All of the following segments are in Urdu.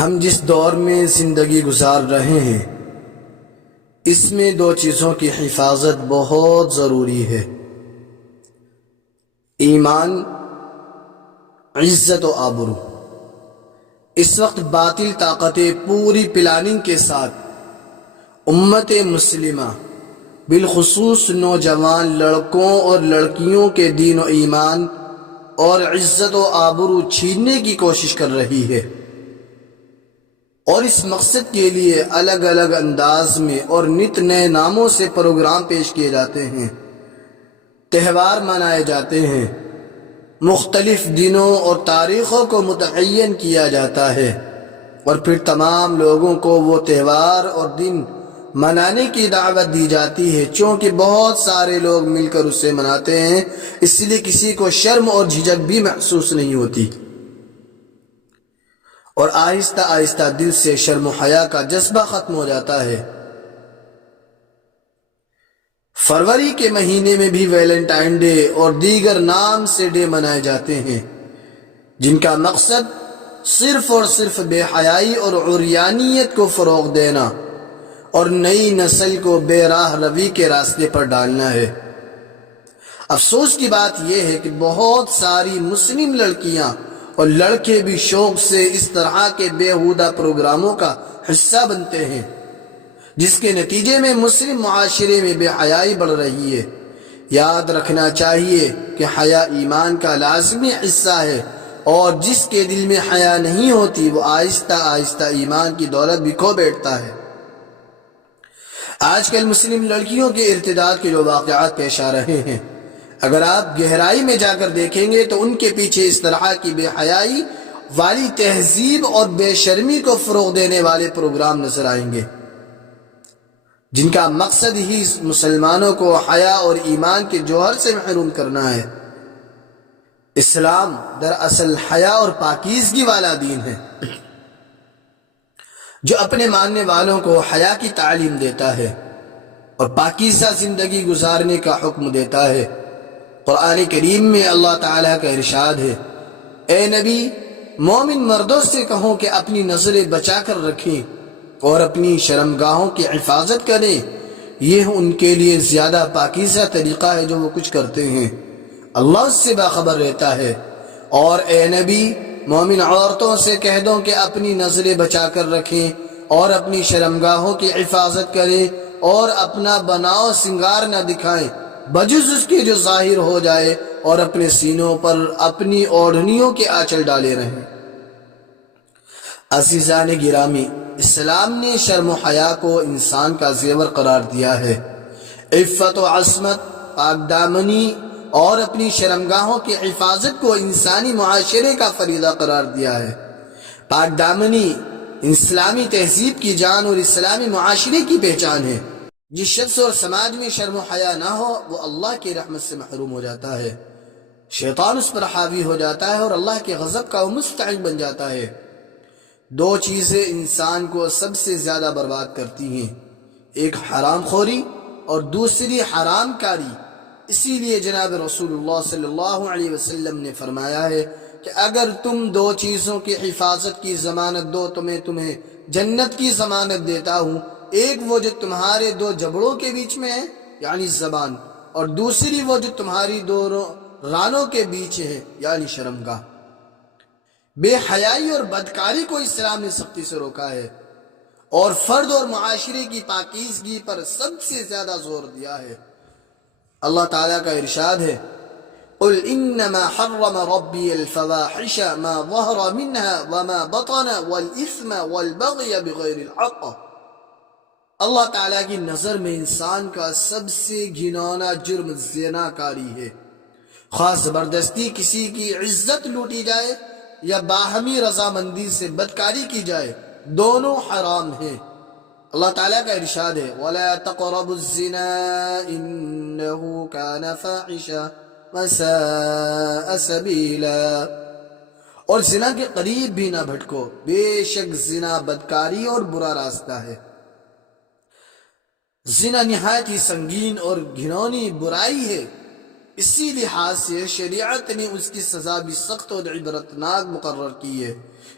ہم جس دور میں زندگی گزار رہے ہیں اس میں دو چیزوں کی حفاظت بہت ضروری ہے: ایمان، عزت و آبرو۔ اس وقت باطل طاقتیں پوری پلاننگ کے ساتھ امت مسلمہ بالخصوص نوجوان لڑکوں اور لڑکیوں کے دین و ایمان اور عزت و آبرو چھیننے کی کوشش کر رہی ہے، اور اس مقصد کے لیے الگ الگ انداز میں اور نت نئے ناموں سے پروگرام پیش کیے جاتے ہیں، تہوار منائے جاتے ہیں، مختلف دنوں اور تاریخوں کو متعین کیا جاتا ہے، اور پھر تمام لوگوں کو وہ تہوار اور دن منانے کی دعوت دی جاتی ہے۔ چونکہ بہت سارے لوگ مل کر اسے مناتے ہیں، اس لیے کسی کو شرم اور جھجک بھی محسوس نہیں ہوتی، اور آہستہ آہستہ دل سے شرم و حیا کا جذبہ ختم ہو جاتا ہے۔ فروری کے مہینے میں بھی ویلنٹائن ڈے اور دیگر نام سے ڈے منائے جاتے ہیں، جن کا مقصد صرف اور صرف بے حیائی اور عریانیت کو فروغ دینا اور نئی نسل کو بے راہ روی کے راستے پر ڈالنا ہے۔ افسوس کی بات یہ ہے کہ بہت ساری مسلم لڑکیاں اور لڑکے بھی شوق سے اس طرح کے بیہودہ پروگراموں کا حصہ بنتے ہیں، جس کے نتیجے میں مسلم معاشرے میں بے حیائی بڑھ رہی ہے۔ یاد رکھنا چاہیے کہ حیا ایمان کا لازمی حصہ ہے، اور جس کے دل میں حیا نہیں ہوتی وہ آہستہ آہستہ ایمان کی دولت بھی کھو بیٹھتا ہے۔ آج کل مسلم لڑکیوں کے ارتداد کے جو واقعات پیش آ رہے ہیں، اگر آپ گہرائی میں جا کر دیکھیں گے تو ان کے پیچھے اس طرح کی بے حیائی والی تہذیب اور بے شرمی کو فروغ دینے والے پروگرام نظر آئیں گے، جن کا مقصد ہی مسلمانوں کو حیا اور ایمان کے جوہر سے محروم کرنا ہے۔ اسلام دراصل حیا اور پاکیزگی والا دین ہے، جو اپنے ماننے والوں کو حیا کی تعلیم دیتا ہے اور پاکیزہ زندگی گزارنے کا حکم دیتا ہے۔ قرآن کریم میں اللہ تعالیٰ کا ارشاد ہے: اے نبی، مومن مردوں سے کہو کہ اپنی نظریں بچا کر رکھیں اور اپنی شرمگاہوں کی حفاظت کریں، یہ ان کے لیے زیادہ پاکیزہ طریقہ ہے جو وہ کچھ کرتے ہیں، اللہ اس سے باخبر رہتا ہے۔ اور اے نبی، مومن عورتوں سے کہہ دو کہ اپنی نظریں بچا کر رکھیں اور اپنی شرمگاہوں کی حفاظت کریں اور اپنا بناؤ سنگار نہ دکھائیں بجز اس کے جو ظاہر ہو جائے، اور اپنے سینوں پر اپنی اوڑھنیوں کے آنچل ڈالے رہیں۔ عزیزان گرامی، اسلام نے شرم و حیا کو انسان کا زیور قرار دیا ہے۔ عفت و عصمت، پاک دامنی اور اپنی شرمگاہوں کی حفاظت کو انسانی معاشرے کا فریضہ قرار دیا ہے۔ پاک دامنی اسلامی تہذیب کی جان اور اسلامی معاشرے کی پہچان ہے۔ جس شخص اور سماج میں شرم و حیا نہ ہو وہ اللہ کی رحمت سے محروم ہو جاتا ہے، شیطان اس پر حاوی ہو جاتا ہے اور اللہ کے غضب کا وہ مستحق بن جاتا ہے۔ دو چیزیں انسان کو سب سے زیادہ برباد کرتی ہیں، ایک حرام خوری اور دوسری حرام کاری۔ اسی لیے جناب رسول اللہ صلی اللہ علیہ وسلم نے فرمایا ہے کہ اگر تم دو چیزوں کی حفاظت کی ضمانت دو تو میں تمہیں جنت کی ضمانت دیتا ہوں، ایک وہ جو تمہارے دو جبڑوں کے بیچ میں ہے یعنی زبان، اور دوسری وہ جو تمہاری دو رانوں کے بیچ ہے یعنی شرمگاہ۔ بے حیائی اور بدکاری کو اسلام نے سختی سے روکا ہے، اور فرد اور معاشرے کی پاکیزگی پر سب سے زیادہ زور دیا ہے۔ اللہ تعالیٰ کا ارشاد ہے: قل انما حرم ربی الفواحش ما ظهر منها وما بطن والاثم والبغي بغیر الحق۔ اللہ تعالیٰ کی نظر میں انسان کا سب سے گھناؤنا جرم زنا کاری ہے، خواہ زبردستی کسی کی عزت لوٹی جائے یا باہمی رضامندی سے بدکاری کی جائے، دونوں حرام ہیں۔ اللہ تعالیٰ کا ارشاد ہے: وَلَا تَقْرَبُوا الزِّنَا إِنَّهُ كَانَ فَاحِشًا وَسَاءَ سَبِيلًا، اور زنا کے قریب بھی نہ بھٹکو، بے شک زنا بدکاری اور برا راستہ ہے۔ زنا نہایت ہی سنگین اور گھناؤنی برائی ہے، اسی لحاظ سے شریعت نے اس کی سزا بھی سخت اور عبرتناک مقرر کی ہے،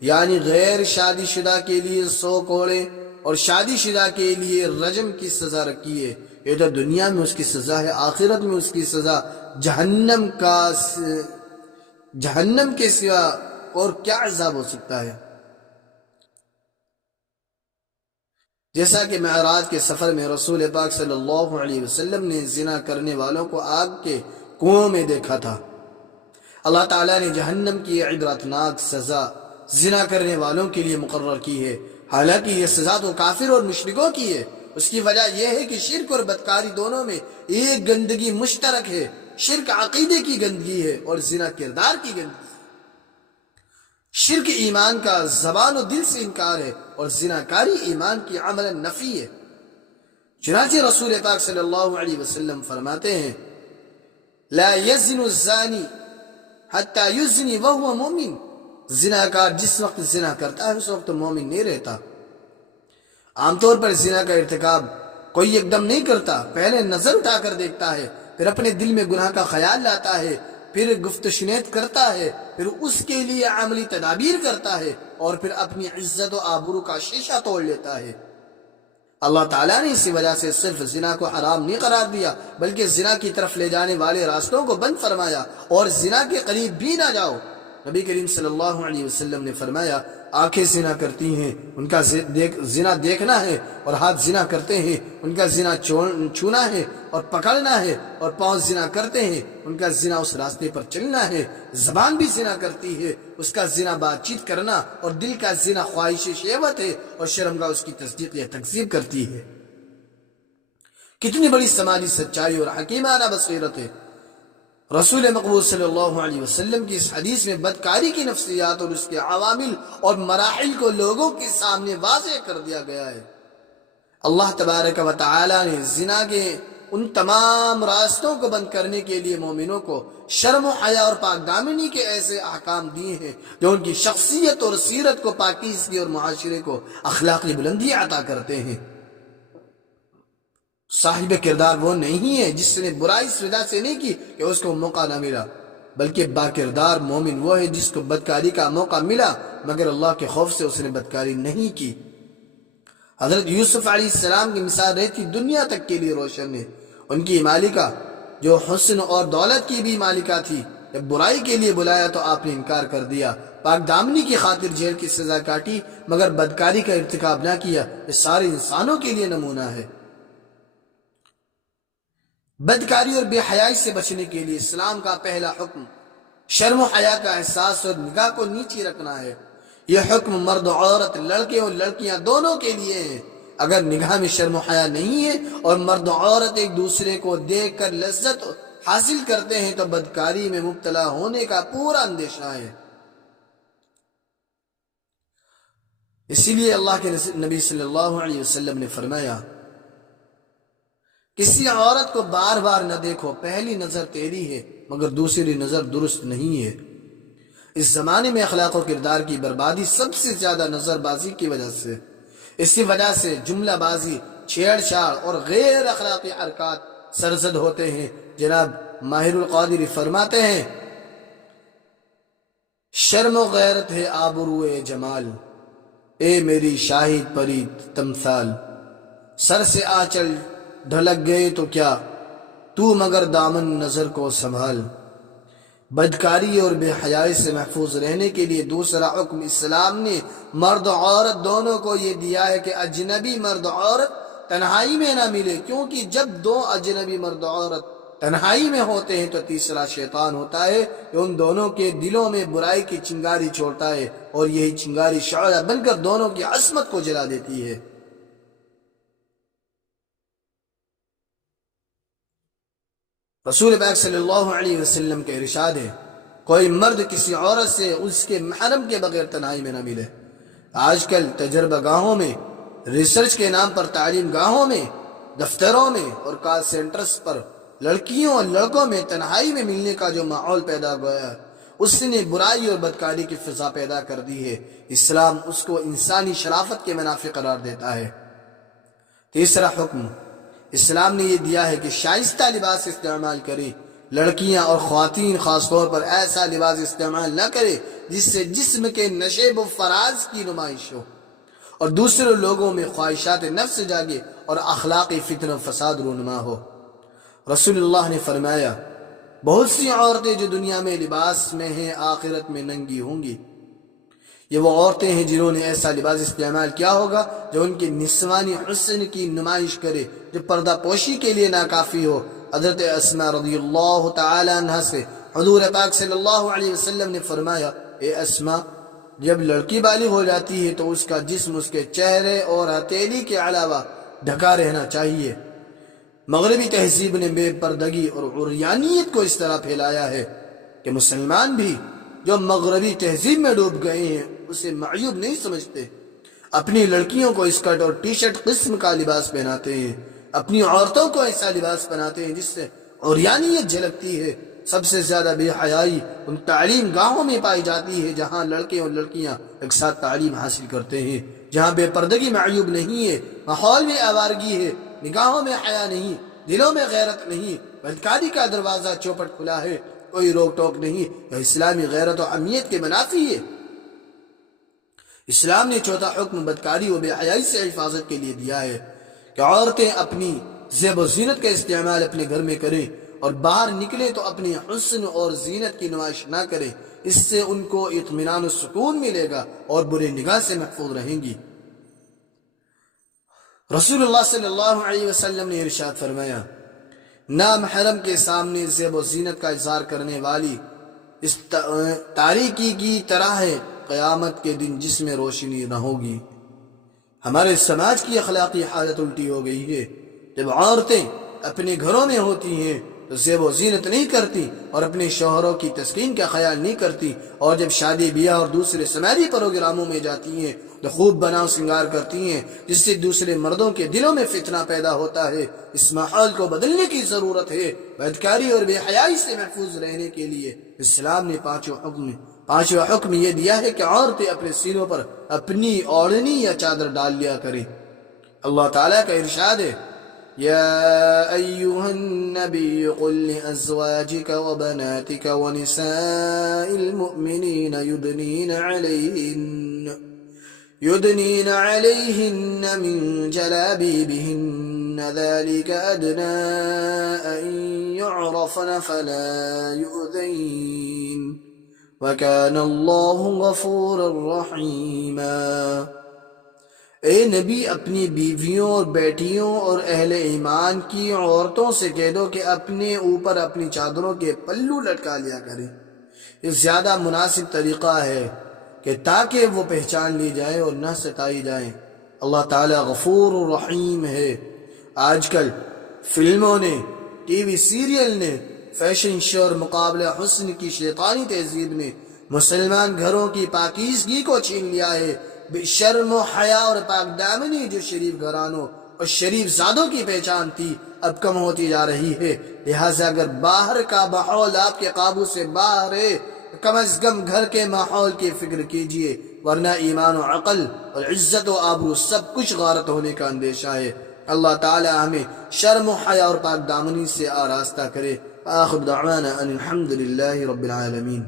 یعنی غیر شادی شدہ کے لیے 100 کوڑے اور شادی شدہ کے لیے رجم کی سزا رکھی ہے۔ یہ تو دنیا میں اس کی سزا ہے، آخرت میں اس کی سزا جہنم کے سوا اور کیا عذاب ہو سکتا ہے۔ جیسا کہ معراج کے سفر میں رسول پاک صلی اللہ علیہ وسلم نے زنا کرنے والوں کو آگ کے کنویں میں دیکھا تھا۔ اللہ تعالیٰ نے جہنم کی عبرتناک سزا زنا کرنے والوں کے لیے مقرر کی ہے، حالانکہ یہ سزا تو کافر اور مشرکوں کی ہے۔ اس کی وجہ یہ ہے کہ شرک اور بدکاری دونوں میں ایک گندگی مشترک ہے۔ شرک عقیدے کی گندگی ہے اور زنا کردار کی گندگی ہے۔ شرک ایمان کا زبان و دل سے انکار ہے اور زناکاری ایمان کی عمل نفی ہے۔ چنانچہ رسول پاک صلی اللہ علیہ وسلم فرماتے ہیں لا یزن الزانی حتی یزنی وہو مومن، زناکار جس وقت زنا کرتا ہے اس وقت مومن نہیں رہتا۔ عام طور پر زنا کا ارتکاب کوئی ایک دم نہیں کرتا، پہلے نظر اٹھا کر دیکھتا ہے، پھر اپنے دل میں گناہ کا خیال لاتا ہے، پھر گفت و شنید کرتا ہے، پھر اس کے لیے عملی تدابیر کرتا ہے اور پھر اپنی عزت و آبرو کا شیشہ توڑ لیتا ہے۔ اللہ تعالیٰ نے اسی وجہ سے صرف زنا کو حرام نہیں قرار دیا بلکہ زنا کی طرف لے جانے والے راستوں کو بند فرمایا اور زنا کے قریب بھی نہ جاؤ۔ نبی کریم صلی اللہ علیہ وسلم نے فرمایا آنکھیں زنا کرتی ہیں ان کا زنا دیکھنا ہے، اور ہاتھ زنا کرتے ہیں ان کا زنا چھونا ہے اور پکڑنا ہے، اور پاؤں زنا کرتے ہیں ان کا زنا اس راستے پر چلنا ہے، زبان بھی زنا کرتی ہے اس کا زنا بات چیت کرنا، اور دل کا زنا خواہش شہوت ہے اور شرمگاہ اس کی تصدیق یا تکذیب کرتی ہے۔ کتنی بڑی سماجی سچائی اور حکیمانہ بصیرت ہے۔ رسول مقبول صلی اللہ علیہ وسلم کی اس حدیث میں بدکاری کی نفسیات اور اس کے عوامل اور مراحل کو لوگوں کے سامنے واضح کر دیا گیا ہے۔ اللہ تبارک و تعالی نے زنا کے ان تمام راستوں کو بند کرنے کے لیے مومنوں کو شرم و حیا اور پاک دامنی کے ایسے احکام دیے ہیں جو ان کی شخصیت اور سیرت کو پاکیزگی اور معاشرے کو اخلاقی بلندی عطا کرتے ہیں۔ صاحب کردار وہ نہیں ہے جس نے برائی اس وجہ سے نہیں کی کہ اس کو موقع نہ ملا، بلکہ با کردار مومن وہ ہے جس کو بدکاری کا موقع ملا مگر اللہ کے خوف سے اس نے بدکاری نہیں کی۔ حضرت یوسف علیہ السلام کی مثال رہتی دنیا تک کے لیے روشن ہے۔ ان کی مالکہ جو حسن اور دولت کی بھی مالکہ تھی، جب برائی کے لیے بلایا تو آپ نے انکار کر دیا، پاک دامنی کی خاطر جیل کی سزا کاٹی مگر بدکاری کا ارتکاب نہ کیا۔ یہ سارے انسانوں کے لیے نمونہ ہے۔ بدکاری اور بے حیائی سے بچنے کے لیے اسلام کا پہلا حکم شرم و حیا کا احساس اور نگاہ کو نیچے رکھنا ہے۔ یہ حکم مرد و عورت، لڑکے اور لڑکیاں دونوں کے لیے ہیں۔ اگر نگاہ میں شرم و حیا نہیں ہے اور مرد و عورت ایک دوسرے کو دیکھ کر لذت حاصل کرتے ہیں تو بدکاری میں مبتلا ہونے کا پورا اندیشہ ہے۔ اسی لیے اللہ کے نبی صلی اللہ علیہ وسلم نے فرمایا کسی عورت کو بار بار نہ دیکھو، پہلی نظر تیری ہے مگر دوسری نظر درست نہیں ہے۔ اس زمانے میں اخلاق و کردار کی بربادی سب سے زیادہ نظر بازی کی وجہ سے، اسی وجہ سے جملہ بازی، چھیڑ چھاڑ اور غیر اخلاقی حرکات سرزد ہوتے ہیں۔ جناب ماہر القادری فرماتے ہیں شرم و غیرت ہے آبرو جمال، اے میری شاہد پرید تمثال، سر سے آنچل ڈھلک گئے تو کیا تو مگر دامن نظر کو سنبھال۔ بدکاری اور بے حیائی سے محفوظ رہنے کے لیے دوسرا حکم اسلام نے مرد و عورت دونوں کو یہ دیا ہے کہ اجنبی مرد و عورت تنہائی میں نہ ملے، کیونکہ جب دو اجنبی مرد و عورت تنہائی میں ہوتے ہیں تو تیسرا شیطان ہوتا ہے کہ ان دونوں کے دلوں میں برائی کی چنگاری چھوڑتا ہے اور یہی چنگاری شعلہ بن کر دونوں کی عصمت کو جلا دیتی ہے۔ رسول پاک صلی اللہ علیہ وسلم کے ارشاد ہے کوئی مرد کسی عورت سے اس کے محرم کے بغیر تنہائی میں نہ ملے۔ آج کل تجربہ گاہوں میں، ریسرچ کے نام پر تعلیم گاہوں میں، دفتروں میں اور کال سینٹرز پر لڑکیوں اور لڑکوں میں تنہائی میں ملنے کا جو ماحول پیدا ہوا ہے اس نے برائی اور بدکاری کی فضا پیدا کر دی ہے۔ اسلام اس کو انسانی شرافت کے منافی قرار دیتا ہے۔ تیسرا حکم اسلام نے یہ دیا ہے کہ شائستہ لباس استعمال کرے، لڑکیاں اور خواتین خاص طور پر ایسا لباس استعمال نہ کرے جس سے جسم کے نشیب و فراز کی نمائش ہو اور دوسرے لوگوں میں خواہشات نفس جاگے اور اخلاقی فتنہ و فساد رونما ہو۔ رسول اللہ نے فرمایا بہت سی عورتیں جو دنیا میں لباس میں ہیں آخرت میں ننگی ہوں گی۔ یہ وہ عورتیں ہیں جنہوں نے ایسا لباس استعمال کیا ہوگا جو ان کے نسوانی حسن کی نمائش کرے، جو پردہ پوشی کے لیے ناکافی ہو۔ حضرت اسماء رضی اللہ تعالی عنہ سے حضور پاک صلی اللہ علیہ وسلم نے فرمایا اے اسماء، جب لڑکی بالغ ہو جاتی ہے تو اس کا جسم اس کے چہرے اور ہتھیلی کے علاوہ ڈھکا رہنا چاہیے۔ مغربی تہذیب نے بے پردگی اور عریانیت کو اس طرح پھیلایا ہے کہ مسلمان بھی جو مغربی تہذیب میں ڈوب گئے ہیں اسے معیوب نہیں سمجھتے، اپنی لڑکیوں کو اسکرٹ اور ٹی شرٹ قسم کا لباس پہناتے ہیں، اپنی عورتوں کو ایسا لباس پہناتے ہیں جس سے عریانیت جھلکتی ہے۔ سب سے زیادہ بے حیائی ان تعلیم گاہوں میں پائی جاتی ہے جہاں لڑکے اور لڑکیاں ایک ساتھ تعلیم حاصل کرتے ہیں، جہاں بے پردگی معیوب نہیں ہے، ماحول میں آوارگی ہے، نگاہوں میں حیا نہیں، دلوں میں غیرت نہیں، بدکاری کا دروازہ چوپٹ کھلا ہے، کوئی روک ٹوک نہیں، یہ اسلامی غیرت و اہمیت کے منافی ہے۔ اسلام نے چوتھا حکم بدکاری و بے حیائی سے حفاظت کے لیے دیا ہے کہ عورتیں اپنی زیب و زینت کا استعمال اپنے گھر میں کریں اور باہر نکلیں تو اپنی حسن اور زینت کی نمائش نہ کریں، اس سے ان کو اطمینان و سکون ملے گا اور برے نگاہ سے محفوظ رہیں گی۔ رسول اللہ صلی اللہ علیہ وسلم نے ارشاد فرمایا نامحرم کے سامنے زیب و زینت کا اظہار کرنے والی اس تاریکی کی طرح ہے قیامت کے دن جس میں روشنی نہ ہوگی۔ ہمارے سماج کی اخلاقی حالت الٹی ہو گئی ہے۔ جب عورتیں اپنے گھروں میں ہوتی ہیں تو زیب و زینت نہیں کرتی اور اپنے شوہروں کی تسکین کا خیال نہیں کرتی، اور جب شادی بیاہ اور دوسرے سماجی پروگراموں میں جاتی ہیں تو خوب بناؤ سنگار کرتی ہیں، جس سے دوسرے مردوں کے دلوں میں فتنہ پیدا ہوتا ہے۔ اس ماحول کو بدلنے کی ضرورت ہے۔ بدکاری اور بے حیائی سے محفوظ رہنے کے لیے اسلام نے پانچواں حکم یہ دیا ہے کہ عورتیں اپنے سینوں پر اپنی اوڑھنی یا چادر ڈال لیا کریں۔ اللہ تعالیٰ کا ارشاد ہے يا أيها النبي قل لأزواجك وبناتك ونساء المؤمنين يدنين عليهن من جلابيبهن ذلك أدنى أن يعرفن فلا يؤذين وكان الله غفورا رحيما۔ اے نبی اپنی بیویوں اور بیٹیوں اور اہل ایمان کی عورتوں سے کہہ دو کہ اپنے اوپر اپنی چادروں کے پلو لٹکا لیا کریں۔ یہ زیادہ مناسب طریقہ ہے کہ تاکہ وہ پہچان لی جائے اور نہ ستائی جائیں۔ اللہ تعالیٰ غفور و رحیم ہے۔ آج کل فلموں نے، ٹی وی سیریل نے، فیشن شو اور مقابلہ حسن کی شیطانی تہذیب نے مسلمان گھروں کی پاکیزگی کو چھین لیا ہے۔ بے شرم و حیا اور پاک دامنی جو شریف گھرانوں اور شریف زادوں کی پہچان تھی اب کم ہوتی جا رہی ہے۔ لہٰذا اگر باہر کا ماحول آپ کے قابو سے باہر ہے کم از کم گھر کے ماحول کی فکر کیجئے، ورنہ ایمان و عقل اور عزت و آبرو سب کچھ غارت ہونے کا اندیشہ ہے۔ اللہ تعالی ہمیں شرم و حیا اور پاک دامنی سے آراستہ کرے۔ آخر دعوانا ان الحمد للہ رب العالمین۔